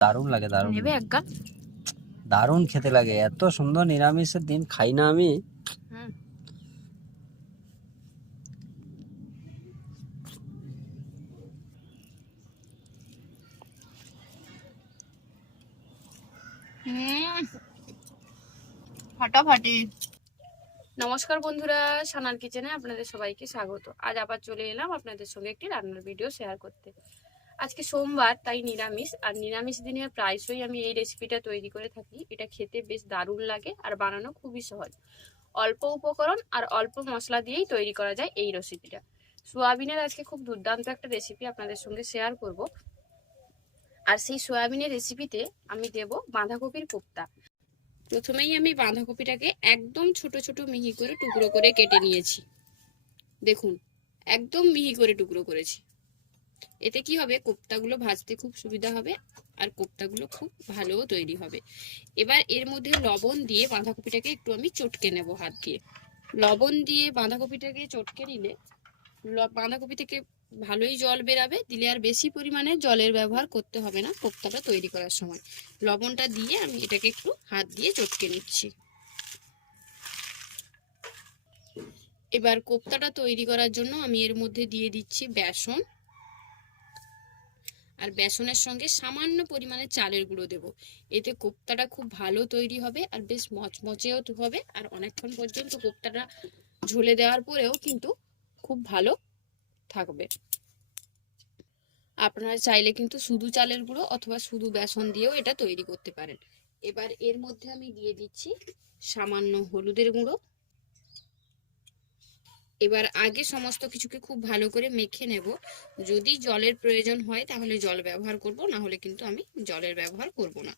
দারুণ লাগে দারুণ। নেবে এক গাল দারুণ খেতে লাগে এত সুন্দর নিরামিষের দিন খাই না আমি। ফাটাফাটি। নমস্কার বন্ধুরা সানার কিচেনে আপনাদের সবাইকে স্বাগত। আজ আবার চলে এলাম আপনাদের সঙ্গে একটি রান্নার ভিডিও শেয়ার করতে। আজকে সোমবার, তাই নিরামিষ। আর নিরামিষ দিনে প্রায়শই আমি এই রেসিপিটা তৈরি করে থাকি। এটা খেতে বেশ দারুণ লাগে আর বানানো খুবই সহজ। অল্প উপকরণ আর অল্প মশলা দিয়েই তৈরি করা যায় এই রেসিপিটা সোয়াবিনের আজকে খুব দুর্দান্ত একটা রেসিপি আপনাদের সঙ্গে শেয়ার করব। আর সেই সোয়াবিনের রেসিপিতে আমি দেব বাঁধাকপির কোপ্তা। প্রথমেই আমি বাঁধাকপিটাকে একদম ছোট ছোট মিহি করে টুকরো করে কেটে নিয়েছি। দেখুন, একদম মিহি করে টুকরো করেছি। এতে কি হবে? কোপ্তাগুলো ভাজতে খুব সুবিধা হবে আর কোপ্তাগুলো খুব ভালোও তৈরি হবে। এবার এর মধ্যে লবণ দিয়ে বাঁধাকপিটাকে একটু আমি চটকে নেব হাত দিয়ে। লবণ দিয়ে বাঁধাকপিটাকে চটকে নিলে বাঁধাকপি থেকে ভালোই জল বেরাবে, দিলে আর বেশি পরিমাণে জলের ব্যবহার করতে হবে না কোপ্তাটা তৈরি করার সময়। লবণটা দিয়ে আমি এটাকে একটু হাত দিয়ে চটকে নিচ্ছি। এবার কোপ্তাটা তৈরি করার জন্য আমি এর মধ্যে দিয়ে দিচ্ছি বেসন। আর বেসনের সঙ্গে সামান্য পরিমাণে চালের গুঁড়ো দেব। এতে কোপ্তাটা খুব ভালো তৈরি হবে আর বেশ মচমচেও হবে। আর অনেকক্ষণ পর্যন্ত কোপ্তাটা ঝোলে দেওয়ার পরেও কিন্তু খুব ভালো থাকবে। আপনারা চাইলে কিন্তু শুধু চালের গুঁড়ো অথবা শুধু বেসন দিয়েও এটা তৈরি করতে পারেন। এবার এর মধ্যে আমি দিয়ে দিচ্ছি সামান্য হলুদের গুঁড়ো। এবার আগে সমস্ত কিছুকে খুব ভালো করে মেখে নেব। যদি জলের প্রয়োজন হয় তাহলে জল ব্যবহার করব না হলে কিন্তু আমি জলের ব্যবহার করব না।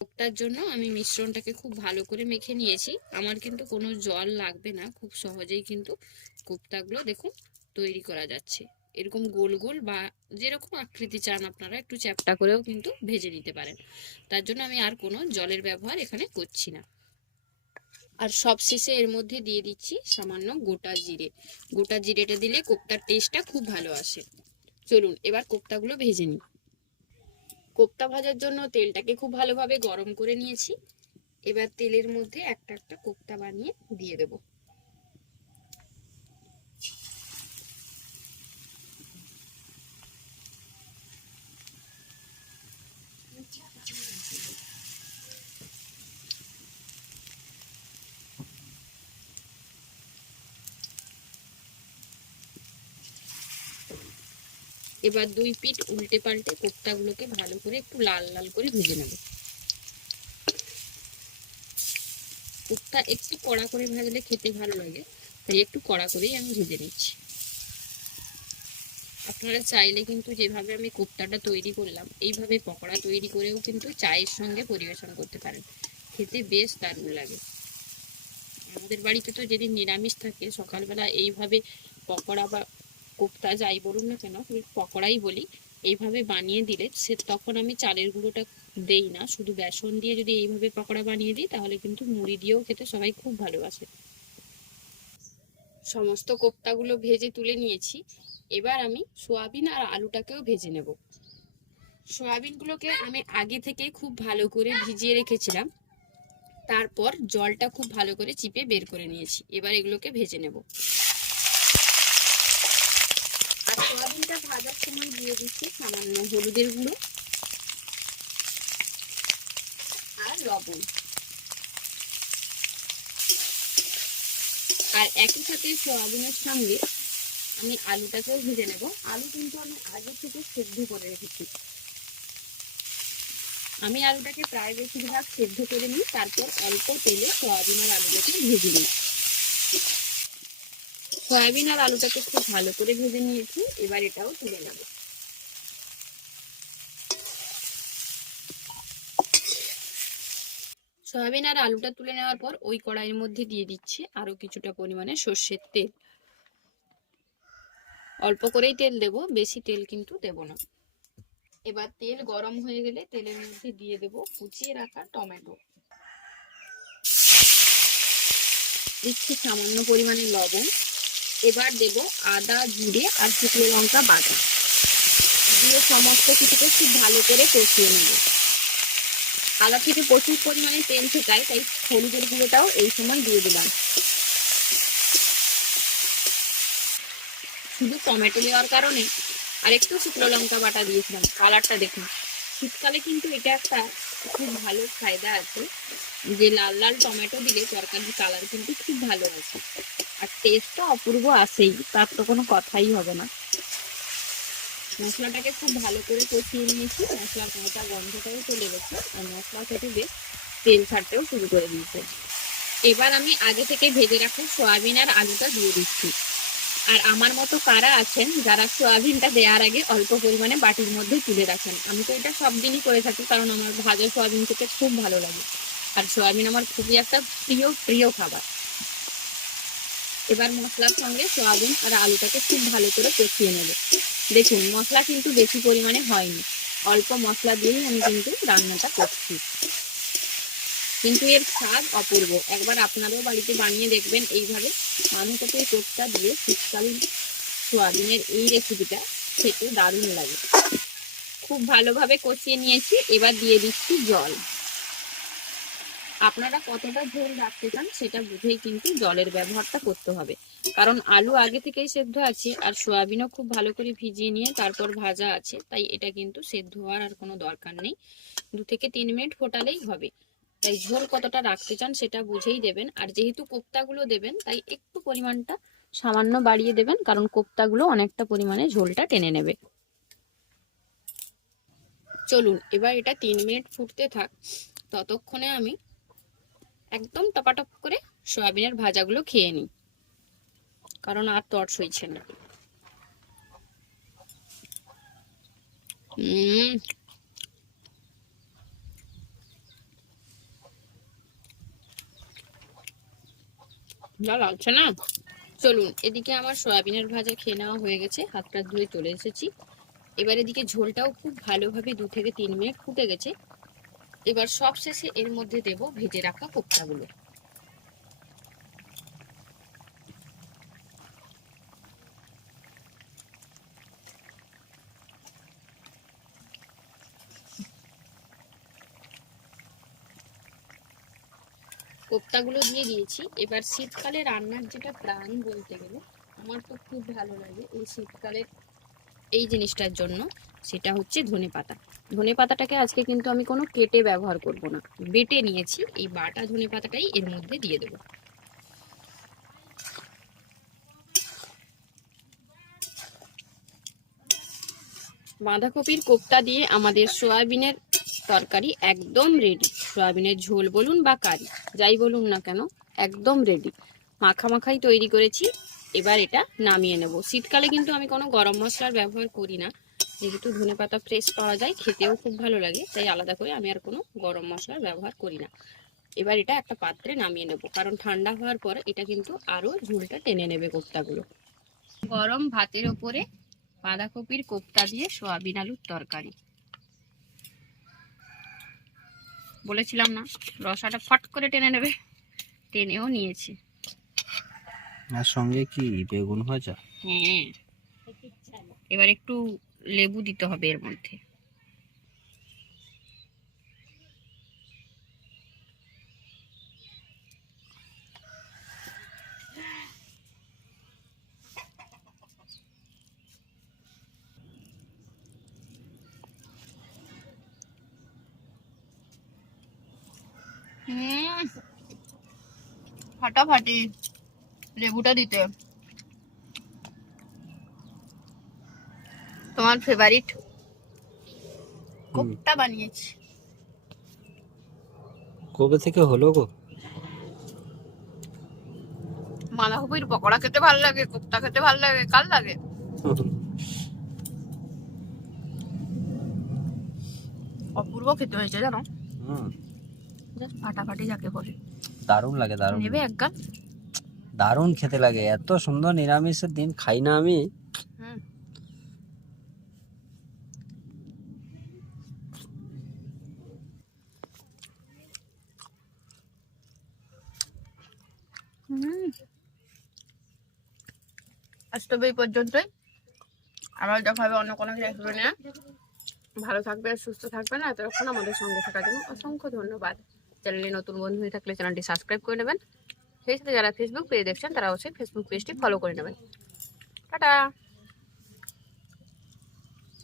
কোপ্তার জন্য আমি মিশ্রণটাকে খুব ভালো করে মেখে নিয়েছি। আমার কিন্তু কোনো জল লাগবে না, খুব সহজেই কিন্তু কোপ্তাগুলো দেখুন তৈরি করা যাচ্ছে। এরকম গোল গোল বা যেরকম আকৃতি চান আপনারা একটু চ্যাপটা করেও কিন্তু ভেজে নিতে পারেন। তার জন্য আমি আর কোনো জলের ব্যবহার এখানে করছি না। আর সবশেষে এর মধ্যে দিয়ে দিচ্ছি সামান্য গোটা জিরে। গোটা জিরেটা দিলে কোপ্তার টেস্টটা খুব ভালো আসে। চলুন, এবার কোপ্তাগুলো ভেজে নিই। কোপ্তা ভাজার জন্য তেলটাকে খুব ভালোভাবে গরম করে নিয়েছি। এবার তেলের মধ্যে একটা একটা কোপ্তা বানিয়ে দিয়ে দেব। এবার দুই পিঠ উল্টে পাল্টে কোপ্তাগুলোকে ভালো করে একটু লাল লাল করে ভেজে নেব। কোপ্তা একটু কড়া করে ভাজলে খেতে ভালো লাগে, তাই একটু কড়া করেই আমি ভেজে নিচ্ছি। আপনারা চাইলে কিন্তু যেভাবে আমি কোপ্তাটা তৈরি করলাম, এইভাবে পকোড়া তৈরি করেও কিন্তু চায়ের সঙ্গে পরিবেশন করতে পারেন। খেতে বেশ দারুণ লাগে। আমাদের বাড়িতে তো যেদিন নিরামিষ থাকে, সকালবেলা এইভাবে পকোড়া বা কোপ্তা যাই বলুন না কেন পকোড়াই বলি, এইভাবে বানিয়ে দিলে সে তখন আমি চালের গুঁড়োটা দেই না, শুধু বেসন দিয়ে যদি এইভাবে পকোড়া বানিয়ে দিই, তাহলে কিন্তু মুড়ি দিয়েও খেতে সবাই খুব ভালোবাসে। সমস্ত কোপ্তাগুলো ভেজে তুলে নিয়েছি, এবার আমি সোয়াবিন আর আলুটাকেও ভেজে নেব। সোয়াবিনগুলোকে আমি আগে থেকে খুব ভালো করে ভিজিয়ে রেখেছিলাম, তারপর জলটা খুব ভালো করে চিপে বের করে নিয়েছি, এবার এগুলোকে ভেজে নেব। সোয়াবিনটা ভাজার সময় দিয়ে দিচ্ছি, সামান্য হলুদের গুঁড়ো আর লবণ। আর একই সাথে সোয়াবিনের সঙ্গে আমি আলুটাকেও ভেজে নেব। আলু কিন্তু আমি আগে থেকে সেদ্ধ করে রেখেছি। আমি আলুটাকে প্রায় বেশিরভাগ সেদ্ধ করে নিই, তারপর অল্প তেলে সোয়াবিন আর আলুটাকে ভেজে নিই। সয়াবিন আর আলুটাকে খুব ভালো করে ভেজে নিয়েছি, এবার এটাও তুলে নেব। সয়াবিন আর আলুটা তুলে নেওয়ার পর ওই কড়াইয়ের মধ্যে দিয়ে দিচ্ছি আরও কিছুটা পরিমাণে সর্ষের তেল। অল্প করেই তেল দেব, বেশি তেল কিন্তু দেব না। এবার তেল গরম হয়ে গেলে তেলের মধ্যে দিয়ে দেব কুচিয়ে রাখা টমেটো। দিচ্ছি সামান্য পরিমাণে লবণ। এবার দেব আদা, জিরে আর শুকনো লঙ্কা বাটা। দিয়ে সমস্ত কিছুকে খুব ভালো করে কষিয়ে নেব। আলা থেকে প্রচুর পরিমাণে তেল ছেটায় তাই হলুদের গুঁড়োটাও এই সময় দিয়ে দিলাম। শুধু টমেটো দেওয়ার কারণে আর একটু শুকনো লঙ্কা বাটা দিয়েছিলাম, কালারটা দেখুন। শীতকালে কিন্তু এটা একটা খুব ভালো ফায়দা আছে যে লাল লাল টমেটো দিলে তরকারির কালার কিন্তু খুব ভালো আছে আর টেস্টটা অপূর্ব আসেই তার তো কোনো কথাই হবে না। মশলাটাকে খুব ভালো করে কষিয়ে নিয়েছি মশলার কাঁচা গন্ধটাও চলে গেছে, আর মশলা থেকে বেশ তেল ছাড়তেও শুরু করে দিয়েছে। এবার আমি আগে থেকে ভেজে রাখা সয়াবিন আর আলুটা দিয়ে দিচ্ছি। আর আমার মতো কারা আছেন, যারা সয়াবিনটা দেওয়ার আগে অল্প পরিমাণে বাটির মধ্যে তুলে রাখেন। আমি তো এটা সব দিনই করে থাকি, কারণ আমার ভাজা সয়াবিন খেতে খুব ভালো লাগে। আর সয়াবিন আমার খুবই একটা প্রিয় প্রিয় খাবার। এবার মশলার সঙ্গে সয়াবিন আর আলুটাকে খুব ভালো করে কষিয়ে নেব। দেখুন, মশলা কিন্তু বেশি পরিমাণে হয়নি। অল্প মশলা দিয়েই আমি কিন্তু রান্নাটা করছি। কিন্তু এর স্বাদ অপূর্ব। একবার আপনারাও বাড়িতে বানিয়ে দেখবেন এইভাবে। বাঁধাকপির কোপ্তা দিয়ে শীতকালীন সোয়াবিনের এই রেসিপিটা খেতে দারুণ লাগে। খুব ভালোভাবে কষিয়ে নিয়েছি। এবার দিয়ে দিচ্ছি জল। আপনারা কতটা ঝোল রাখতে চান সেটা বুঝেই কিন্তু জলের ব্যবহারটা করতে হবে। কারণ আলু আগে থেকেই সেদ্ধ আছে আর সোয়াবিনও খুব ভালো করে ভিজিয়ে নিয়ে তারপর ভাজা আছে, তাই এটা কিন্তু সেদ্ধ হওয়ার আর কোনো দরকার নেই। দু থেকে তিন মিনিট ফোটালেই হবে। তাই ঝোল কতটা রাখতে চান সেটা বুঝেই দেবেন। আর যেহেতু কোপ্তাগুলো দেবেন, তাই একটু পরিমাণটা সামান্য বাড়িয়ে দেবেন, কারণ কোপ্তাগুলো অনেকটা পরিমাণে ঝোলটা টেনে নেবে। চলুন, এবার এটা তিন মিনিট ফুটতে থাক। ততক্ষণে আমি একদম টপাটপ করে সয়াবিনের ভাজাগুলো খেয়ে নিই। কারণ আর তর সইছে না। লাগছে না। চলুন, এদিকে আমার সয়াবিনের ভাজা খেয়ে নেওয়া হয়ে গেছে, হাতটা ধুয়ে চলে এসেছি। এবার এদিকে ঝোলটাও খুব ভালোভাবে দু থেকে তিন মিনিট ফুটে গেছে। এবার সব শেষে এর মধ্যে দেব ভেজে রাখা কোপ্তাগুলো। কোপ্তাগুলো দিয়ে দিয়েছি। এবার শীতকালে রান্নার যেটা প্রাণ বলতে গেলে, আমার তো খুব ভালো লাগে এই শীতকালে এই জিনিসটার জন্য। সেটা হচ্ছে ধনে পাতা। ধনে পাতাটাকে আজকে কিন্তু আমি কোনো কেটে ব্যবহার করব না। বেটে নিয়েছি, এই বাটা ধনে পাতাটাই এর মধ্যে দিয়ে দেবো। বাঁধাকপির কোপ্তা দিয়ে আমাদের সোয়াবিনের তরকারি একদম রেডি সয়াবিনের ঝোল বলুন বা কারি, যাই বলুন না কেন, একদম রেডি মাখা মাখাই তৈরি করেছি, এবার এটা নামিয়ে নেব। শীতকালে কিন্তু আমি কোনো গরম মশলার ব্যবহার করি না। যেহেতু ধনে পাতা ফ্রেশ পাওয়া যায় খেতেও খুব ভালো লাগে তাই আলাদা করে আমি আর কোনো গরম মশলার ব্যবহার করি না। এবার এটা একটা পাত্রে নামিয়ে নেব কারণ ঠান্ডা হওয়ার পর এটা কিন্তু আরও ঝোলটা টেনে নেবে কোপ্তাগুলো। গরম ভাতের ওপরে বাঁধাকপির কোপ্তা দিয়ে সোয়াবিন আলুর তরকারি। বলেছিলাম না রসাটা ফট করে টেনে নেবে টেনেও নিয়েছি। আর সঙ্গে কি বেগুন ভাজা? হ্যাঁ। এবার একটু লেবু দিতে হবে এর মধ্যে। ফাটাফাটি লেবুটা দিতে। তোমার ফেভারিট কোপ্তা বানিয়েছি। কবে থেকে হলো গো? বাঁধাকপির পকোড়া খেতে ভালো লাগে কোপ্তা খেতে ভালো লাগে কার লাগে? অপূর্ব খেতে হয়েছে জানো? ফাটাফাটি যাকে বলে। দারুণ লাগে দারুণ। নেবে এক গাল? দারুণ খেতে লাগে এত সুন্দর নিরামিষের দিন খাই না আমি। তবে এই পর্যন্তই। আবার দেখা হবে অন্য কোনো রেসিপি নিয়ে। ভালো থাকবে সুস্থ থাকবে না এতক্ষণ আমাদের সঙ্গে থাকার জন্য অসংখ্য ধন্যবাদ। চ্যানেলে নতুন বন্ধু হয়ে থাকলে চ্যানেলটি সাবস্ক্রাইব করে নেবেন। সেই সাথে যারা ফেসবুক পেজ দেখছেন, তারা অবশ্যই ফেসবুক পেজটি ফলো করে নেবেন। টাটা!